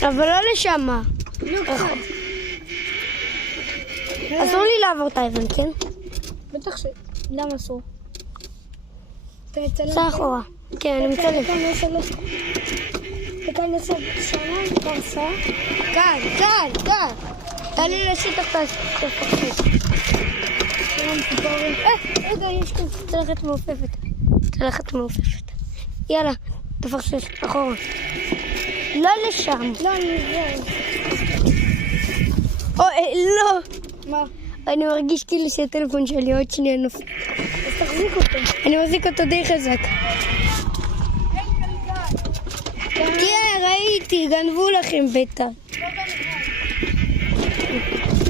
אבל לא לשם. אסור לי לעבור את האבן, כן? בטח ש... למה אסור? אתה מצלם? סע אחורה. כן, אני מצלם. תכנס שנה, פרסה. כאן. תן לי להשאיר את הפרסה. רגע, יש כאן צלחת מעופפת. יאללה, תפרסס, אחורה. לא לשם. לא, אני לא. מה? אני מרגיש כאילו שהטלפון שלי עוד שנייה נופל. אז תחזיק אותו. אני מחזיק אותו די חזק. כן, ראיתי, גנבו לכם בטח.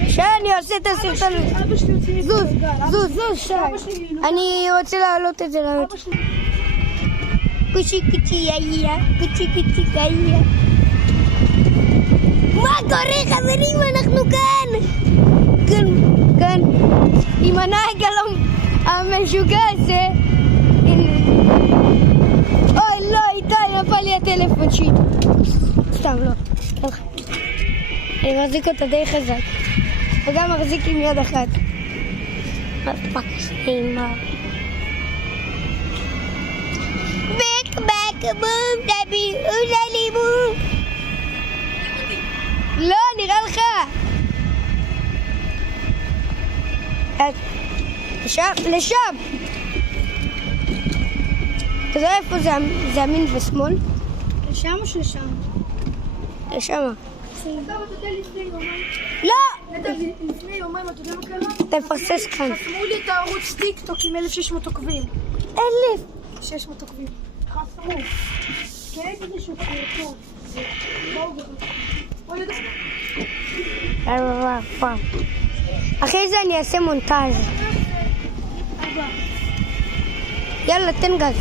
שאני עושה את הסרטון. אבא שלי יוצא זוז, שי. אני רוצה להעלות את זה ליוטיוב. קוצ'י יאיה. מה קורה חברים, אנחנו כאן. כאן. עם הנהג המשוגע הזה. אוי לא, איתי, נפל לי הטלפון שיט. סתם לא. אני מחזיק אותה די חזק. וגם מחזיק עם יד אחת. back boom דבי אולי בום. לא, נראה לך. לשם. אתה יודע איפה זה ימין ושמאל? לשם או שלשם? לשם. אתה יודע לפני יומיים? לא! לפני יומיים, אתה יודע מה קרה? תפרסס כאן. חסמו לי את הערוץ טיקטוק עם 1,600 עוקבים. 1,600 עוקבים. חסמו. כן, כזה שהוא טוב. אחרי זה אני אעשה מונטאז'. יאללה, תן גז.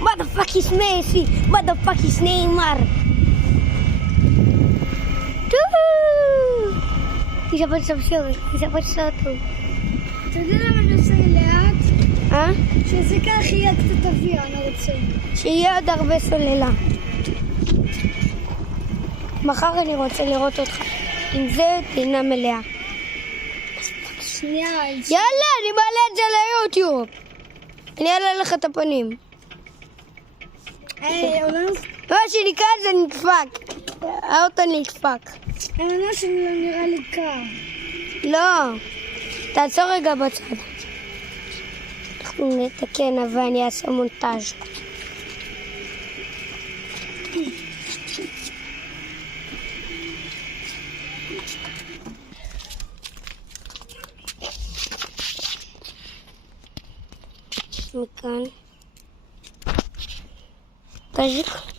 What the fuck is Messi? What the fuck is Neymar? היא ספר טוב. אתה יודע למה אני עושה לאט? אה? שזה כך יהיה קצת אוויר, אני רוצה. שיהיה עוד הרבה סוללה. מחר אני רוצה לראות אותך עם זה תאונה מלאה. שנייה. יאללה, אני מעלה את זה ליוטיוב. אני אעלה לך את הפנים. מה שנקרא זה נדפק. האוטו נדפק. האמנה שלי לא נראה לי קר. לא. תעצור רגע בצד. אנחנו נתקן ואני אעשה מונטאז'. מכאן. תזיק.